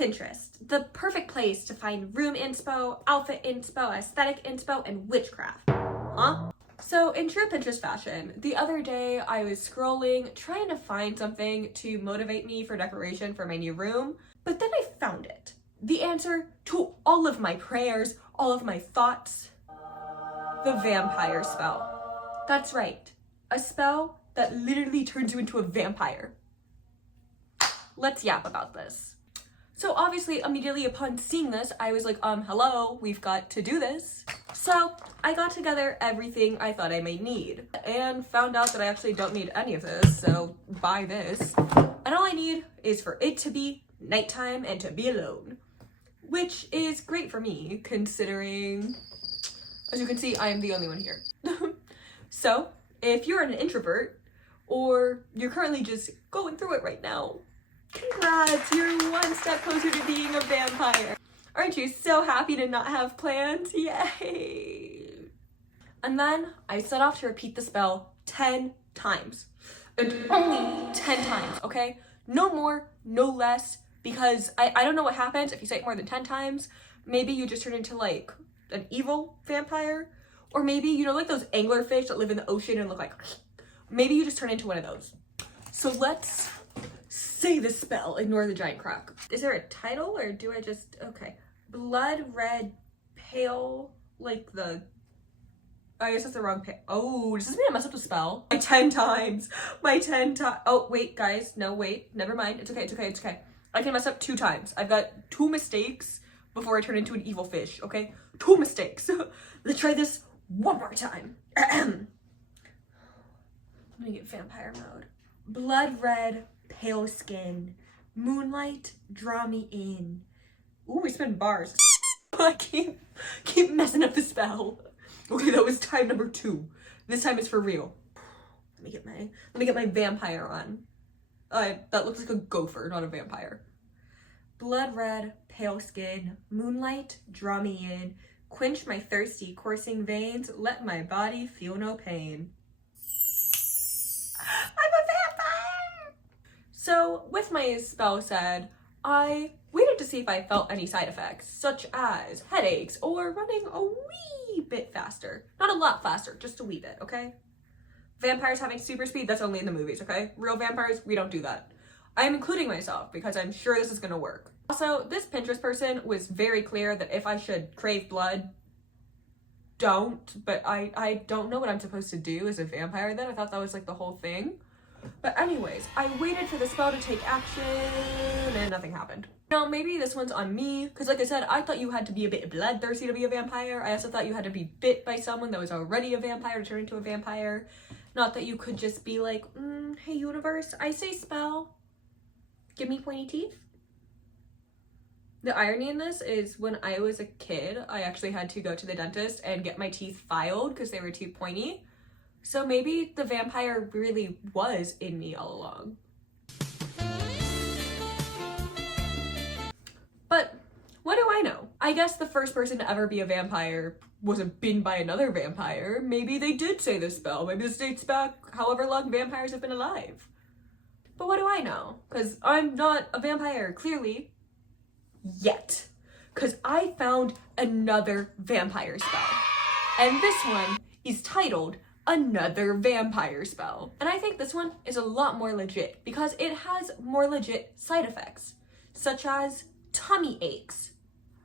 Pinterest, the perfect place to find room inspo, outfit inspo, aesthetic inspo, and witchcraft. Huh? So in true Pinterest fashion, the other day I was scrolling, trying to find something to motivate me for decoration for my new room, but then I found it. The answer to all of my prayers, all of my thoughts, the vampire spell. That's right, a spell that literally turns you into a vampire. Let's yap about this. So obviously, immediately upon seeing this, I was like, hello, we've got to do this. So I got together everything I thought I may need and found out that I actually don't need any of this, so buy this. And all I need is for it to be nighttime and to be alone, which is great for me considering, as you can see, I am the only one here. So if you're an introvert or you're currently just going through it right now, congrats, you're one step closer to being a vampire. Aren't you so happy to not have plans? Yay! And then I set off to repeat the spell 10 times. And only 10 times, okay? No more, no less, because I don't know what happens if you say it more than 10 times. Maybe you just turn into like an evil vampire, or maybe, you know, like those anglerfish that live in the ocean and look like, maybe you just turn into one of those. So let's say the spell, ignore the giant croc. Is there a title or do I just, okay. Blood red pale, like the, I guess that's the wrong pale. Oh, does this mean I messed up the spell? My 10 times, oh wait guys, no wait, never mind, it's okay, it's okay, it's okay. I can mess up 2 times. I've got 2 mistakes before I turn into an evil fish, okay? 2 mistakes. Let's try this one more time. I'm gonna get vampire mode. Blood red, pale skin, moonlight, draw me in. Ooh, we spin bars. I keep messing up the spell. Okay, that was time number 2. This time it's for real. Let me get my vampire on. That looks like a gopher, not a vampire. Blood red, pale skin, moonlight, draw me in, quench my thirsty coursing veins, let my body feel no pain. I'm a vampire! So, with my spell said, I waited to see if I felt any side effects, such as headaches or running a wee bit faster. Not a lot faster, just a wee bit, okay? Vampires having super speed, that's only in the movies, okay? Real vampires, we don't do that. I am including myself because I'm sure this is gonna work. Also, this Pinterest person was very clear that if I should crave blood, don't, but I don't know what I'm supposed to do as a vampire then. I thought that was like the whole thing. But anyways, I waited for the spell to take action and nothing happened. Now, maybe this one's on me, because like I said, I thought you had to be a bit bloodthirsty to be a vampire. I also thought you had to be bit by someone that was already a vampire to turn into a vampire. Not that you could just be like, hey universe, I say spell, give me pointy teeth. The irony in this is when I was a kid, I actually had to go to the dentist and get my teeth filed because they were too pointy. So maybe the vampire really was in me all along. But what do I know? I guess the first person to ever be a vampire wasn't bitten by another vampire. Maybe they did say this spell. Maybe this dates back however long vampires have been alive. But what do I know? Because I'm not a vampire, clearly. Yet. Because I found another vampire spell. And this one is titled Another Vampire Spell. And I think this one is a lot more legit because it has more legit side effects, such as tummy aches.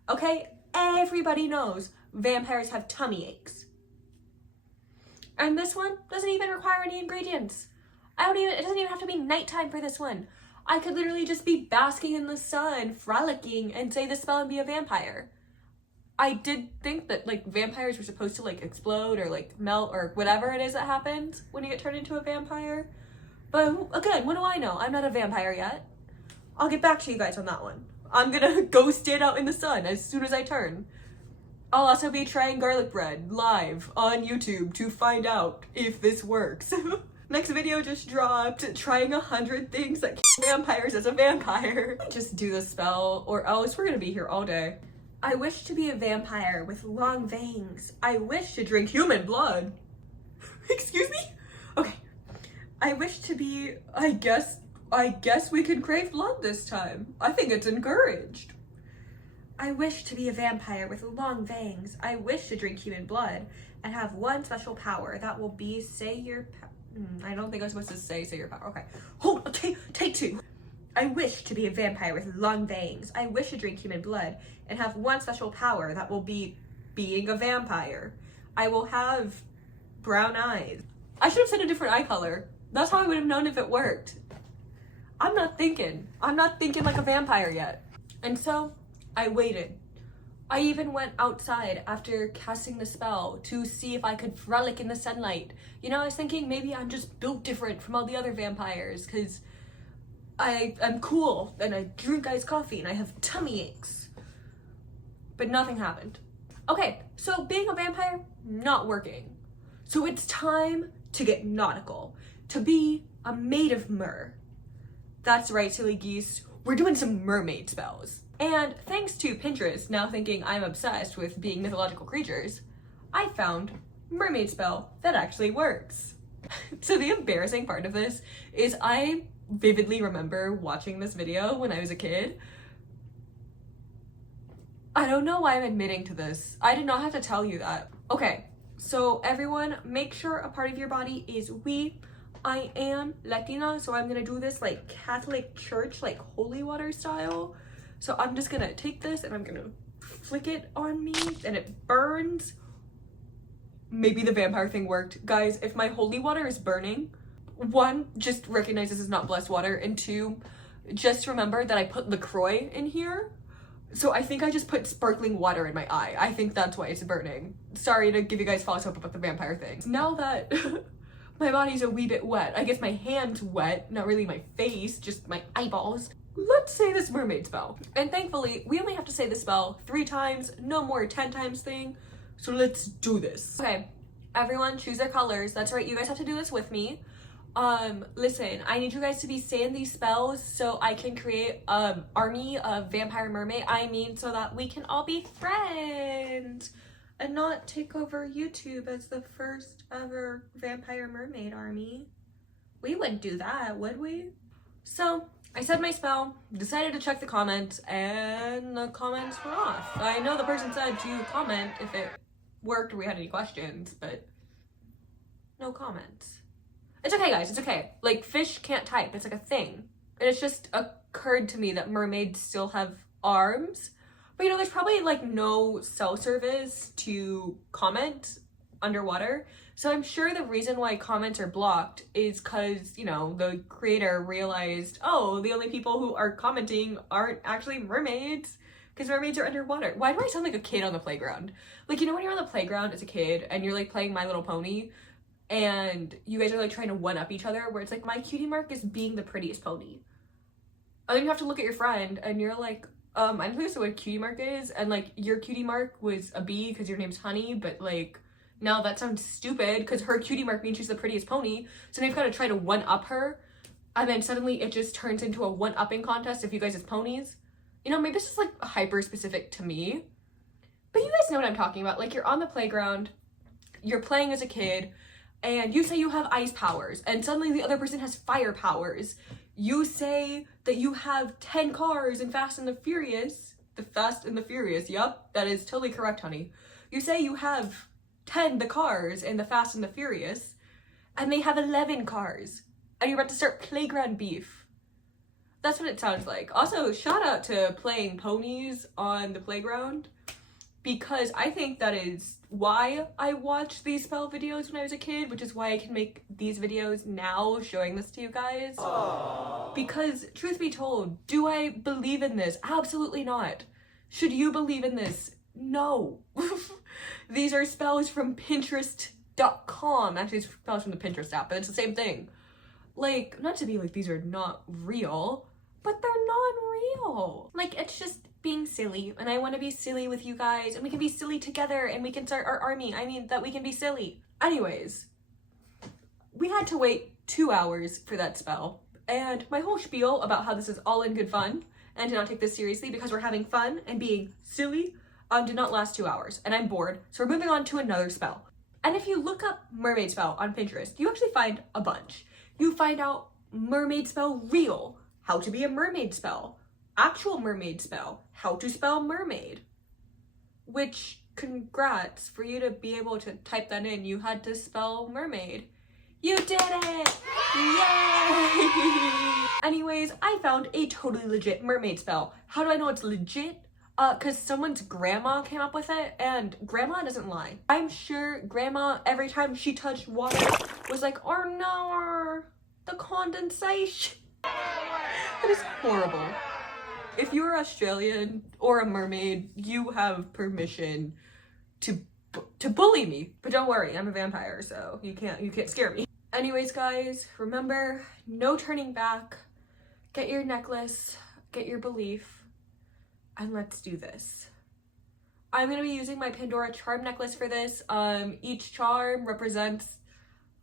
Okay? Everybody knows vampires have tummy aches. And this one doesn't even require any ingredients. It doesn't even have to be nighttime for this one. I could literally just be basking in the sun, frolicking, and say the spell and be a vampire. I did think that like vampires were supposed to like explode or like melt or whatever it is that happens when you get turned into a vampire. But again, what do I know? I'm not a vampire yet. I'll get back to you guys on that one. I'm gonna go stand out in the sun as soon as I turn. I'll also be trying garlic bread live on YouTube to find out if this works. Next video just dropped, trying 100 things that kill vampires as a vampire. Just do the spell or else we're gonna be here all day. I wish to be a vampire with long fangs. I wish to drink human blood. Excuse me? Okay. I wish to be, I guess, I guess we can crave blood this time. I think it's encouraged. I wish to be a vampire with long fangs. I wish to drink human blood and have one special power that will be say your I don't think I was supposed to say your power. Okay. Hold, okay, take two. I wish to be a vampire with long fangs. I wish to drink human blood and have one special power that will be being a vampire. I will have brown eyes. I should have said a different eye color. That's how I would have known if it worked. I'm not thinking like a vampire yet. And so I waited. I even went outside after casting the spell to see if I could frolic in the sunlight. You know, I was thinking maybe I'm just built different from all the other vampires because I'm cool and I drink iced coffee and I have tummy aches. But nothing happened. Okay, so being a vampire, not working. So it's time to get nautical, to be a maid of mer. That's right, silly geese. We're doing some mermaid spells. And thanks to Pinterest now thinking I'm obsessed with being mythological creatures, I found mermaid spell that actually works. So the embarrassing part of this is I vividly remember watching this video when I was a kid. I don't know why I'm admitting to this. I did not have to tell you that. Okay, so everyone make sure a part of your body is we. I am Latina, so I'm gonna do this like Catholic church, like holy water style. So I'm just gonna take this and I'm gonna flick it on me and it burns. Maybe the vampire thing worked. Guys, if my holy water is burning, one, just recognize this is not blessed water, and two, just remember that I put LaCroix in here. So I think I just put sparkling water in my eye. I think that's why it's burning. Sorry to give you guys false hope about the vampire thing. Now that my body's a wee bit wet, I guess my hand's wet, not really my face, just my eyeballs. Let's say this mermaid spell. And thankfully, we only have to say the spell 3 times, no more 10 times thing. So let's do this. Okay, everyone choose their colors. That's right, you guys have to do this with me. Listen, I need you guys to be saying these spells so I can create an army of vampire mermaid. I mean, so that we can all be friends and not take over YouTube as the first ever vampire mermaid army. We wouldn't do that, would we? So I said my spell, decided to check the comments, and the comments were off. I know the person said to comment if it worked or we had any questions, but no comments. It's okay, guys, it's okay. Like, fish can't type, it's like a thing. And it's just occurred to me that mermaids still have arms. But you know, there's probably like no cell service to comment underwater. So I'm sure the reason why comments are blocked is because, you know, the creator realized, oh, the only people who are commenting aren't actually mermaids because mermaids are underwater. Why do I sound like a kid on the playground? Like, you know when you're on the playground as a kid and you're like playing My Little Pony and you guys are like trying to one up each other where it's like my cutie mark is being the prettiest pony. And then you have to look at your friend and you're like, I don't think that's what a cutie mark is. And like your cutie mark was a bee because your name's Honey, but like now that sounds stupid because her cutie mark means she's the prettiest pony. So now you've got to try to one up her. And then suddenly it just turns into a one upping contest of you guys as ponies. You know, maybe this is like hyper specific to me, but you guys know what I'm talking about. Like you're on the playground, you're playing as a kid, and you say you have ice powers, and suddenly the other person has fire powers. You say that you have 10 cars in Fast and the Furious. The Fast and the Furious, yup, that is totally correct, honey. You say you have 10 the cars in the Fast and the Furious, and they have 11 cars, and you're about to start playground beef. That's what it sounds like. Also, shout out to playing ponies on the playground, because I think that is why I watched these spell videos when I was a kid, which is why I can make these videos now showing this to you guys. Aww. Because truth be told, do I believe in this? Absolutely not. Should you believe in this? No. These are spells from Pinterest.com. Actually, it's spells from the Pinterest app, but it's the same thing. Like, not to be like these are not real, but they're non-real. Like, it's just being silly, and I want to be silly with you guys, and we can be silly together, and we can start our army. I mean, that we can be silly. Anyways, we had to wait 2 hours for that spell, and my whole spiel about how this is all in good fun, and to not take this seriously because we're having fun and being silly, did not last 2 hours, and I'm bored, so we're moving on to another spell. And if you look up mermaid spell on Pinterest, you actually find a bunch. You find out mermaid spell real, how to be a mermaid spell, actual mermaid spell, how to spell mermaid. Which, congrats, for you to be able to type that in, you had to spell mermaid. You did it! Yay! Anyways, I found a totally legit mermaid spell. How do I know it's legit? Cause someone's grandma came up with it, and grandma doesn't lie. I'm sure grandma, every time she touched water, was like, oh no, the condensation. It is horrible. If you're Australian or a mermaid, you have permission to bully me. But don't worry, I'm a vampire, so you can't scare me. Anyways, guys, remember, no turning back. Get your necklace, get your belief, and let's do this. I'm gonna be using my Pandora charm necklace for this. Each charm represents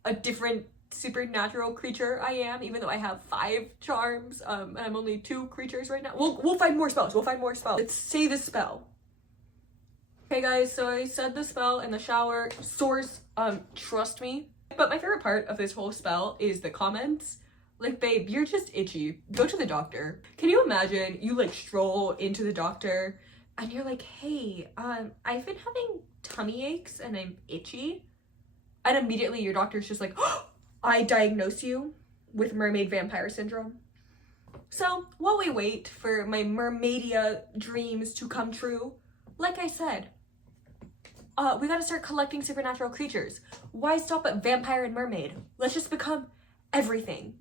a different supernatural creature I am, even though I have 5 charms, and I'm only 2 creatures right now. We'll find more spells. Let's say the spell. Okay guys, so I said the spell in the shower. Source, trust me. But my favorite part of this whole spell is the comments. Like, babe, you're just itchy. Go to the doctor. Can you imagine you like stroll into the doctor and you're like, hey, I've been having tummy aches and I'm itchy. And immediately your doctor's just like, oh, I diagnose you with mermaid vampire syndrome. So while we wait for my mermaidia dreams to come true, like I said, we gotta start collecting supernatural creatures. Why stop at vampire and mermaid? Let's just become everything.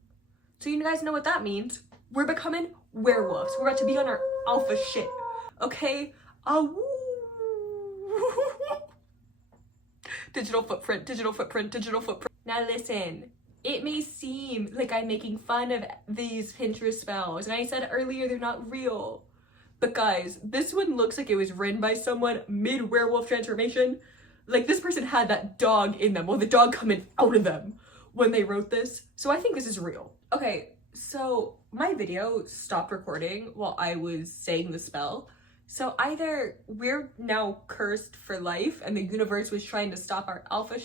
So you guys know what that means. We're becoming werewolves. We're about to be on our alpha shit. Okay? Digital footprint, digital footprint, digital footprint. Now listen, it may seem like I'm making fun of these Pinterest spells, and I said earlier they're not real. But guys, this one looks like it was written by someone mid-werewolf transformation. Like, this person had that dog in them, or the dog coming out of them when they wrote this. So I think this is real. Okay, so my video stopped recording while I was saying the spell. So either we're now cursed for life and the universe was trying to stop our alpha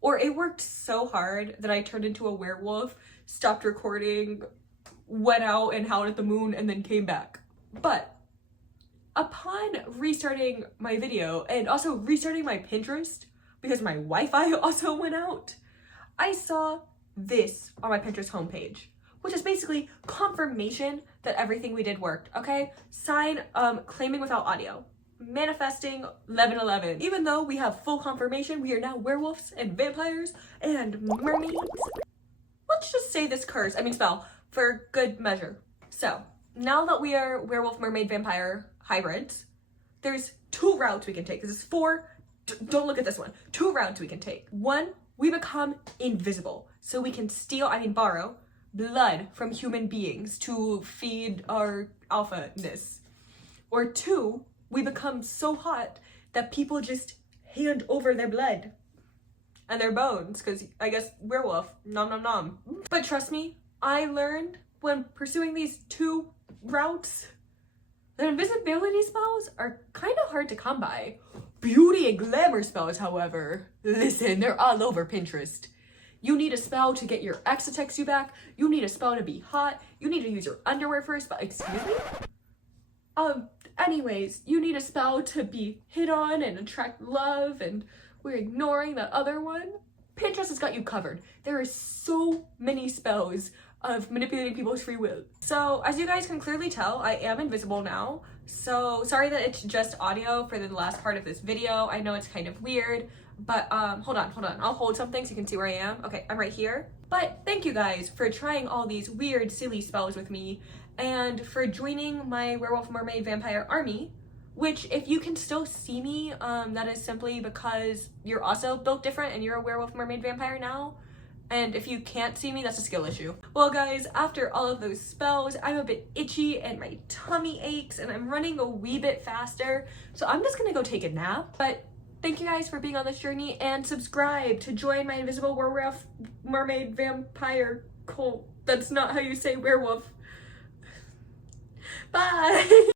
or it worked so hard that I turned into a werewolf, stopped recording, went out and howled at the moon, and then came back. But upon restarting my video and also restarting my Pinterest, because my Wi-Fi also went out, I saw this on my Pinterest homepage, which is basically confirmation that everything we did worked, okay? Sign, claiming without audio. Manifesting 1111. Even though we have full confirmation, we are now werewolves and vampires and mermaids. Let's just say this spell for good measure. So, now that we are werewolf, mermaid, vampire hybrids, there's 2 routes we can take. This is 4, don't look at this one. 2 routes we can take. 1, we become invisible. So we can borrow blood from human beings to feed our alpha-ness. Or 2, we become so hot that people just hand over their blood and their bones, because I guess werewolf, nom nom nom. But trust me, I learned when pursuing these 2 routes that invisibility spells are kind of hard to come by. Beauty and glamour spells, however, listen, they're all over Pinterest. You need a spell to get your ex to text you back. You need a spell to be hot. You need to use your underwear for a spell. Excuse me? Anyways, you need a spell to be hit on and attract love, and we're ignoring that other one. Pinterest has got you covered. There are so many spells of manipulating people's free will. So, as you guys can clearly tell, I am invisible now. So, sorry that it's just audio for the last part of this video. I know it's kind of weird. But hold on. I'll hold something so you can see where I am. Okay, I'm right here. But thank you guys for trying all these weird, silly spells with me and for joining my werewolf, mermaid, vampire army, which if you can still see me, that is simply because you're also built different and you're a werewolf, mermaid, vampire now. And if you can't see me, that's a skill issue. Well guys, after all of those spells, I'm a bit itchy and my tummy aches and I'm running a wee bit faster. So I'm just gonna go take a nap. But thank you guys for being on this journey, and subscribe to join my invisible werewolf, mermaid, vampire cult. That's not how you say werewolf. Bye!